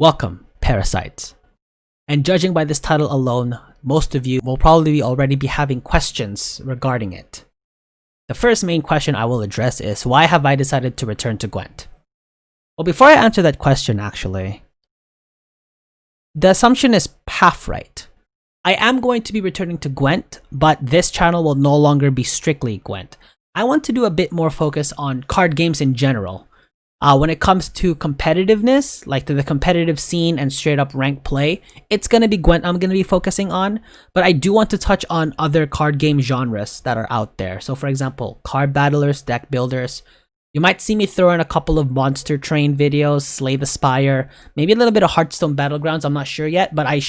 Welcome, parasites. And judging by this title alone, most of you will probably already be having questions regarding it. The first main question I will address is, why have I decided to return to Gwent? Well, before I answer that question actually, the assumption is half right. I am going to be returning to Gwent, but this channel will no longer be strictly Gwent. I want to do a bit more focus on card games in general. When it comes to competitiveness, like to the competitive scene and straight up rank play, it's going to be Gwent I'm going to be focusing on, but I do want to touch on other card game genres that are out there. So for example, card battlers, deck builders. You might see me throw in a couple of Monster Train videos, Slay the Spire, maybe a little bit of Hearthstone Battlegrounds, I'm not sure yet, but I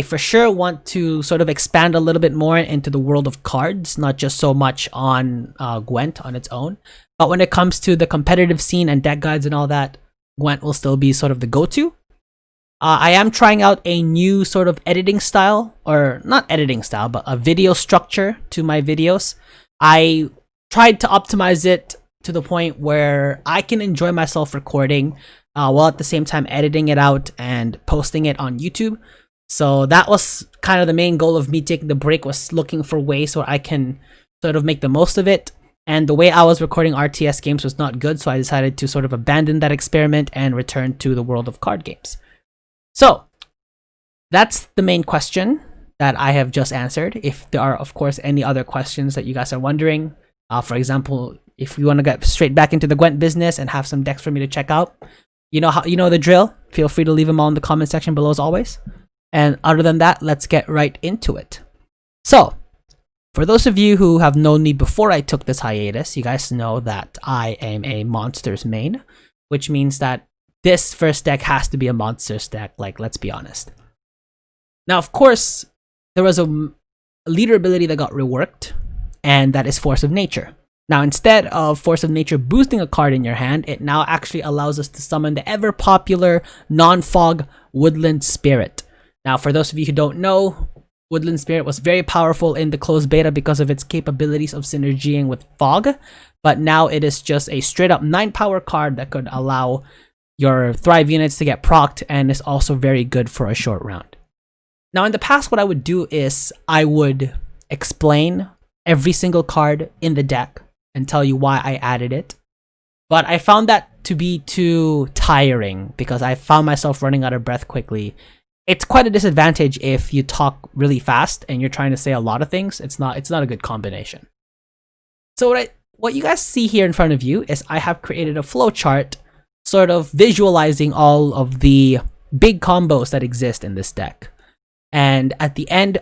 for sure want to sort of expand a little bit more into the world of cards, not just so much on Gwent on its own. But when it comes to the competitive scene and deck guides and all that, Gwent will still be sort of the go-to. I am trying out a new sort of editing style, or not editing style, but a video structure to my videos. I tried to optimize it to the point where I can enjoy myself recording while at the same time editing it out and posting it on YouTube. So that was kind of the main goal of me taking the break, was looking for ways where I can sort of make the most of it. And the way I was recording RTS games was not good, so I decided to sort of abandon that experiment and return to the world of card games. So that's the main question that I have just answered. If there are, of course, any other questions that you guys are wondering, for example, if you want to get straight back into the Gwent business and have some decks for me to check out, you know the drill. Feel free to leave them all in the comment section below as always. And other than that, let's get right into it. So, for those of you who have known me before I took this hiatus, you guys know that I am a monsters main, which means that this first deck has to be a monsters deck, like, let's be honest. Now, of course, there was a leader ability that got reworked, and that is Force of Nature. Now, instead of Force of Nature boosting a card in your hand, it now actually allows us to summon the ever-popular non-fog Woodland Spirit. Now, for those of you who don't know, Woodland Spirit was very powerful in the closed beta because of its capabilities of synergying with Fog, but now it is just a straight up 9 power card that could allow your Thrive units to get procced, and is also very good for a short round. Now, in the past, what I would do is I would explain every single card in the deck and tell you why I added it, but I found that to be too tiring because I found myself running out of breath quickly. It's quite a disadvantage if you talk really fast and you're trying to say a lot of things. It's not a good combination. So what you guys see here in front of you is I have created a flowchart sort of visualizing all of the big combos that exist in this deck. And at the end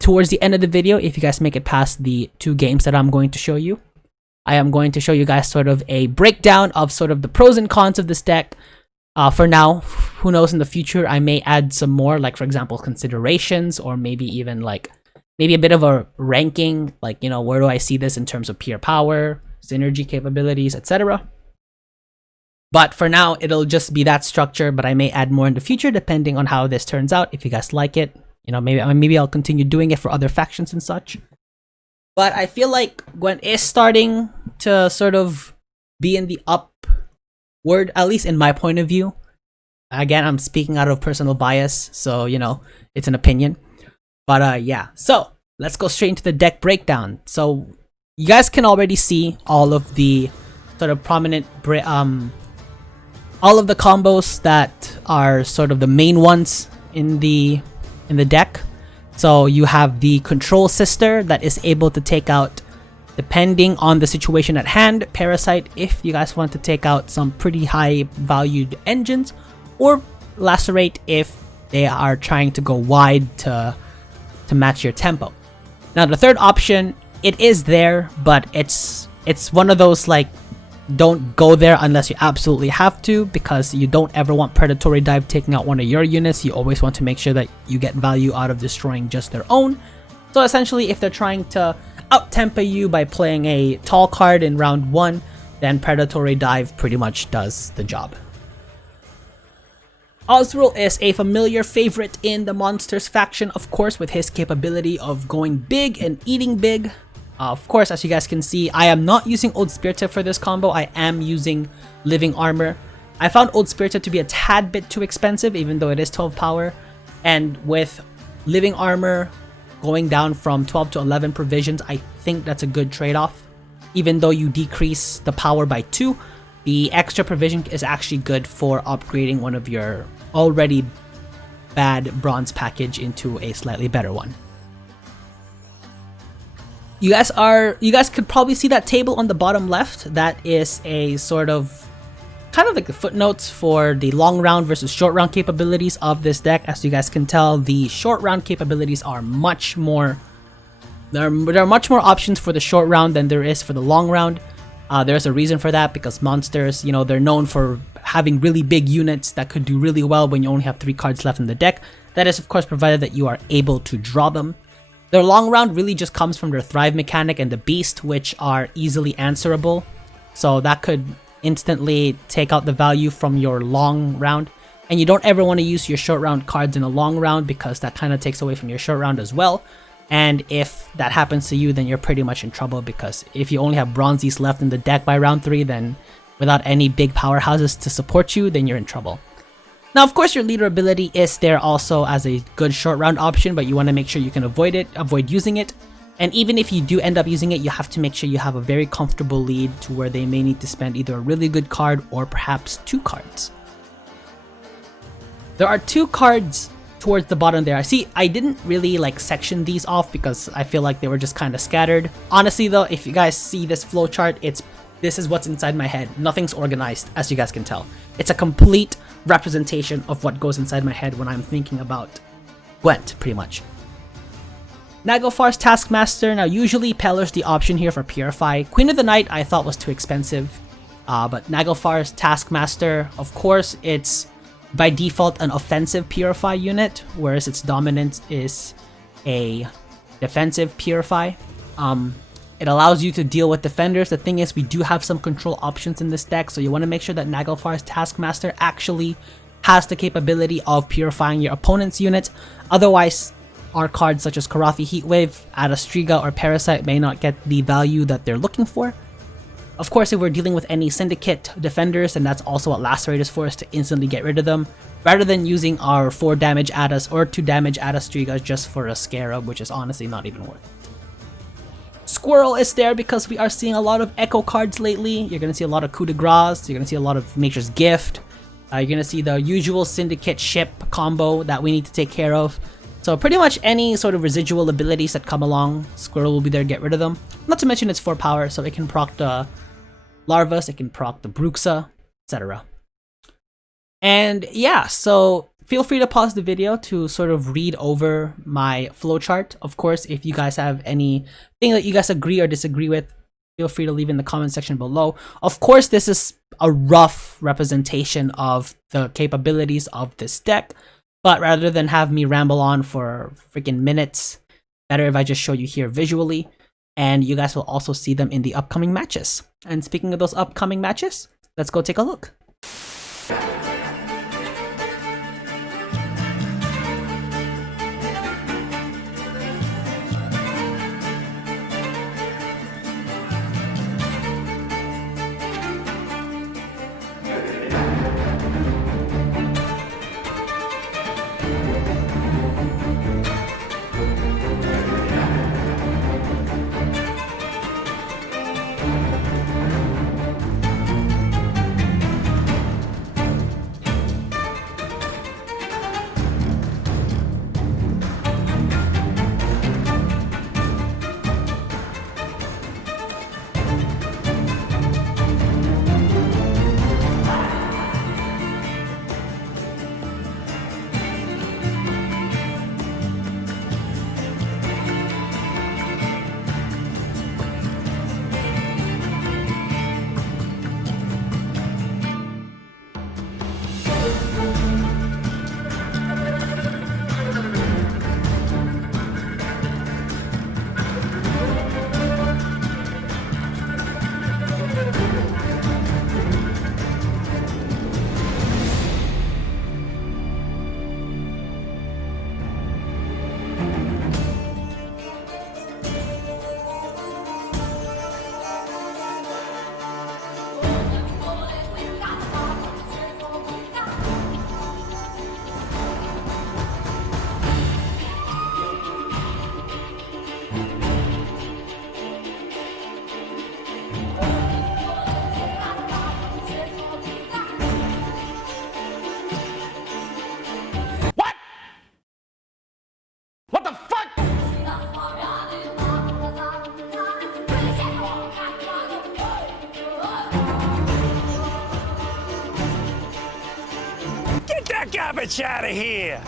towards the end of the video, if you guys make it past the 2 games that I'm going to show you, I am going to show you guys sort of a breakdown of sort of the pros and cons of this deck. For now, who knows, in the future I may add some more, like for example considerations, or maybe even like maybe a bit of a ranking, like, you know, where do I see this in terms of peer power, synergy capabilities, etc. But for now, it'll just be that structure, but I may add more in the future depending on how this turns out. If you guys like it, you know, maybe I'll continue doing it for other factions and such. But I feel like Gwent is starting to sort of be in the upward, at least in my point of view. Again, I'm speaking out of personal bias, so, you know, it's an opinion. But yeah, so let's go straight into the deck breakdown. So you guys can already see all of the sort of prominent all of the combos that are sort of the main ones in the deck. So you have the Control Sister that is able to take out, depending on the situation at hand, Parasite if you guys want to take out some pretty high valued engines, or Lacerate if they are trying to go wide to match your tempo. Now the third option, it is there, but it's one of those like, don't go there unless you absolutely have to, because you don't ever want Predatory Dive taking out one of your units. You always want to make sure that you get value out of destroying just their own. So essentially, if they're trying to out-tempo you by playing a tall card in round 1, then Predatory Dive pretty much does the job. Osrul is a familiar favorite in the Monsters faction, of course, with his capability of going big and eating big. Of course, as you guys can see, I am not using Old Spirit Tip for this combo. I am using Living Armor. I found Old Spirited to be a tad bit too expensive, even though it is 12 power. And with Living Armor going down from 12 to 11 provisions, I think that's a good trade-off. Even though you decrease the power by 2, the extra provision is actually good for upgrading one of your already bad bronze package into a slightly better one. You guys could probably see that table on the bottom left. That is a sort of kind of like the footnotes for the long round versus short round capabilities of this deck. As you guys can tell, the short round capabilities are much more. There are much more options for the short round than there is for the long round. There's a reason for that, because monsters, you know, they're known for having really big units that could do really well when you only have 3 cards left in the deck. That is, of course, provided that you are able to draw them. Their long round really just comes from their Thrive mechanic and the Beast, which are easily answerable. So that could instantly take out the value from your long round. And you don't ever want to use your short round cards in a long round, because that kind of takes away from your short round as well. And if that happens to you, then you're pretty much in trouble, because if you only have Bronzies left in the deck by round 3, then without any big powerhouses to support you, then you're in trouble. Now, of course, your leader ability is there also as a good short round option, but you want to make sure you can avoid using it. And even if you do end up using it, you have to make sure you have a very comfortable lead to where they may need to spend either a really good card or perhaps 2 cards. There are 2 cards towards the bottom there. I see I didn't really like section these off because I feel like they were just kind of scattered. Honestly though, if you guys see this flowchart, this is what's inside my head. Nothing's organized, as you guys can tell. It's a complete representation of what goes inside my head when I'm thinking about Gwent, pretty much. Naglfar's Taskmaster. Now usually Pellar's the option here for Purify. Queen of the Night I thought was too expensive, but Naglfar's Taskmaster, of course, it's by default an offensive Purify unit, whereas its dominant is a defensive Purify. It allows you to deal with defenders. The thing is, we do have some control options in this deck, so you want to make sure that Naglfar's Taskmaster actually has the capability of purifying your opponent's unit. Otherwise, our cards such as Karathi Heatwave, Adastriga, or Parasite may not get the value that they're looking for. Of course, if we're dealing with any Syndicate defenders, then that's also what Lacerate is for, is to instantly get rid of them, rather than using our 4 damage Adas or 2 damage Adastriga just for a Scarab, which is honestly not even worth it. Squirrel is there because we are seeing a lot of Echo cards lately. You're going to see a lot of Coup de Grace, you're going to see a lot of Nature's Gift, you're going to see the usual Syndicate ship combo that we need to take care of. So pretty much any sort of residual abilities that come along, Squirrel will be there to get rid of them. Not to mention it's 4 power, so it can proc the Larvas, it can proc the Bruxa, etc. And yeah, so feel free to pause the video to sort of read over my flowchart. Of course, if you guys have anything that you guys agree or disagree with, feel free to leave in the comment section below. Of course, this is a rough representation of the capabilities of this deck, but rather than have me ramble on for freaking minutes, better if I just show you here visually, and you guys will also see them in the upcoming matches. And speaking of those upcoming matches, let's go take a look. that garbage out of here!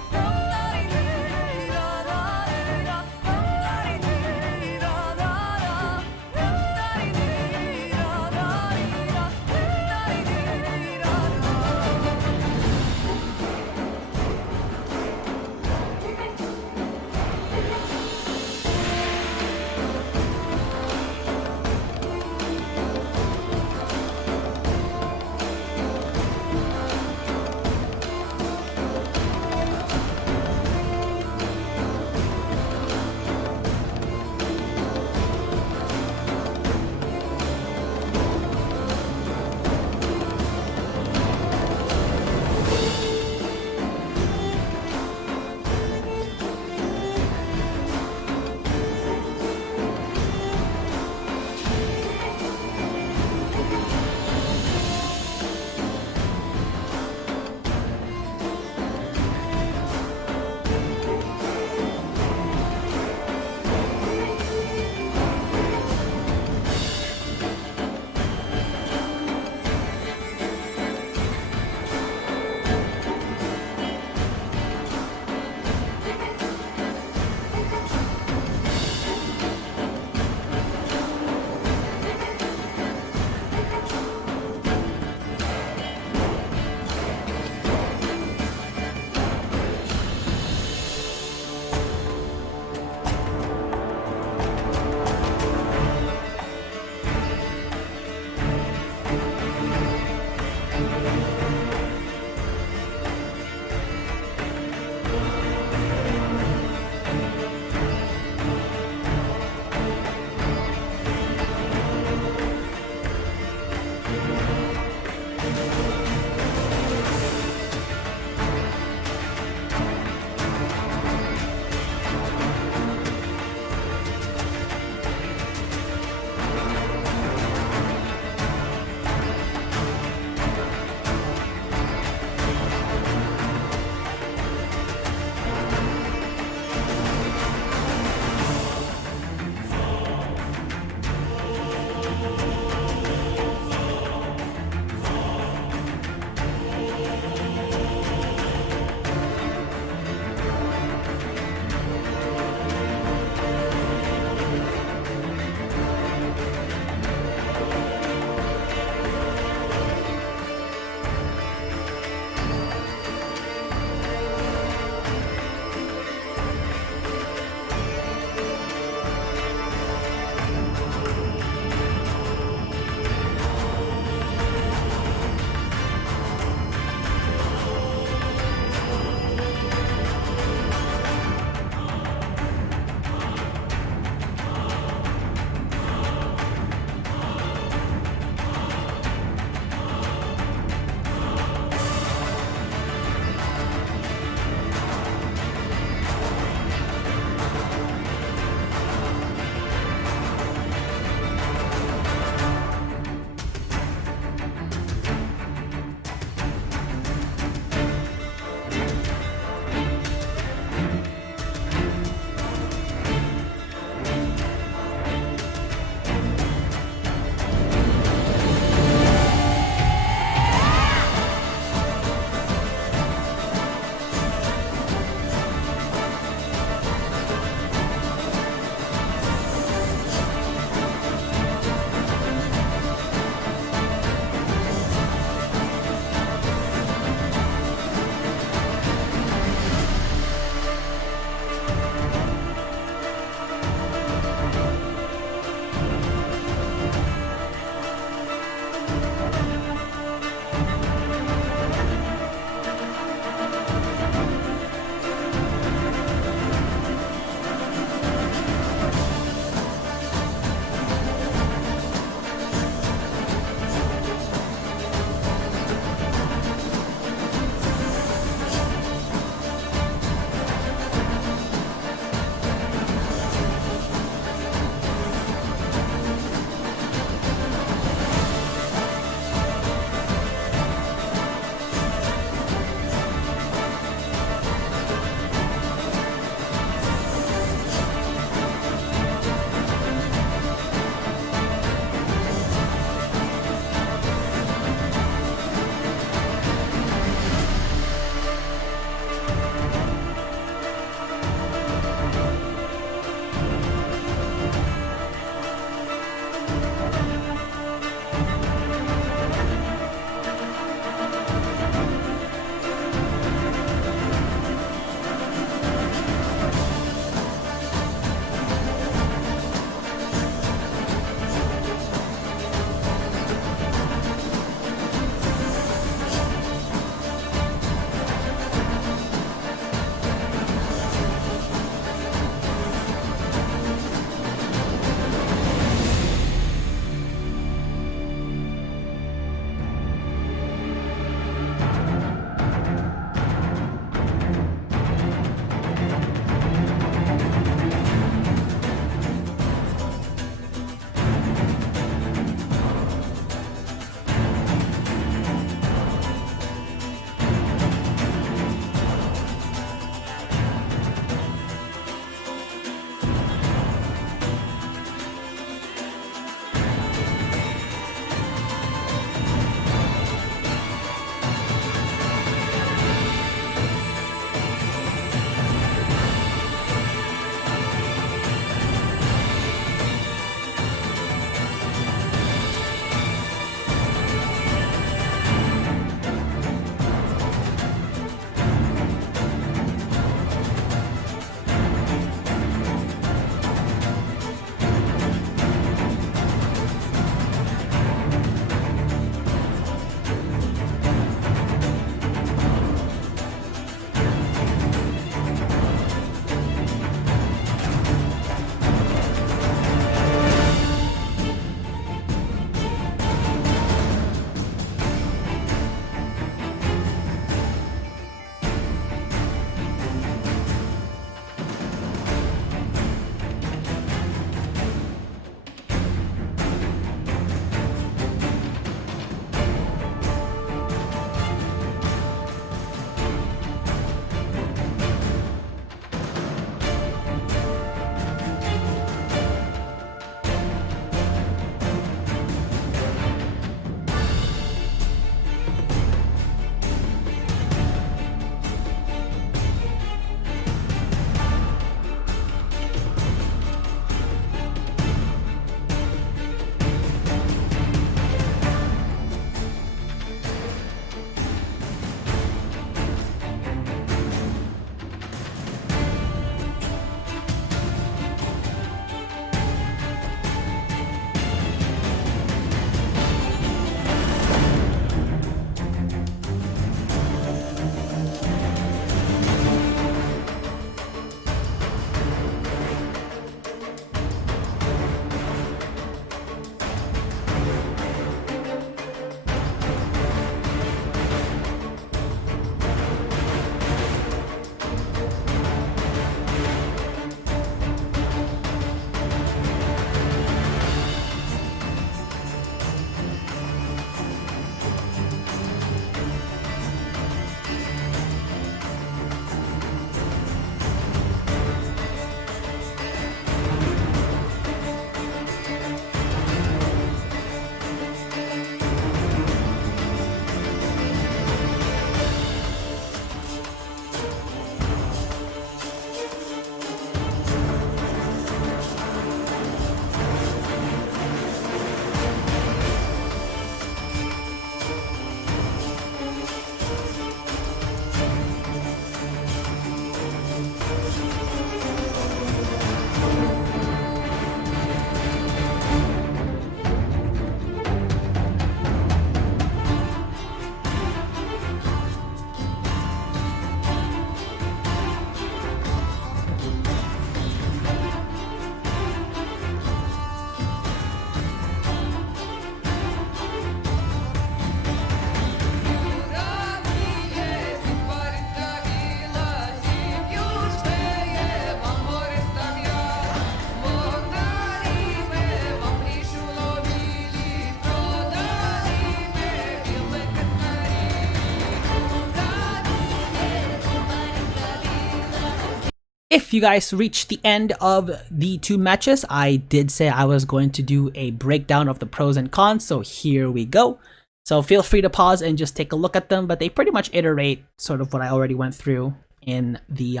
if you guys reach the end of the 2 matches, I did say I was going to do a breakdown of the pros and cons, so here we go. So feel free to pause and just take a look at them, but they pretty much iterate sort of what I already went through in the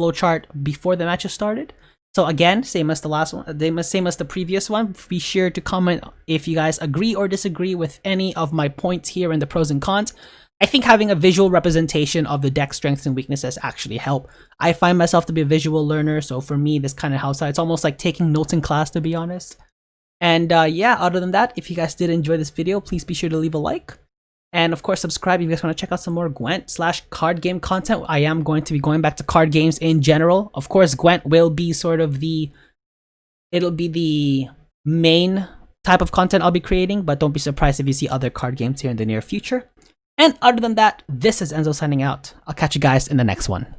flowchart before the matches started. So again, same as the last one, same as the previous one, be sure to comment if you guys agree or disagree with any of my points here in the pros and cons. I think having a visual representation of the deck strengths and weaknesses actually help. I find myself to be a visual learner, so for me, this kind of helps out. It's almost like taking notes in class, to be honest. And yeah, other than that, if you guys did enjoy this video, please be sure to leave a like. And of course, subscribe if you guys want to check out some more Gwent/card game content. I am going to be going back to card games in general. Of course, Gwent will be sort of it'll be the main type of content I'll be creating, but don't be surprised if you see other card games here in the near future. And other than that, this is Enzo signing out. I'll catch you guys in the next one.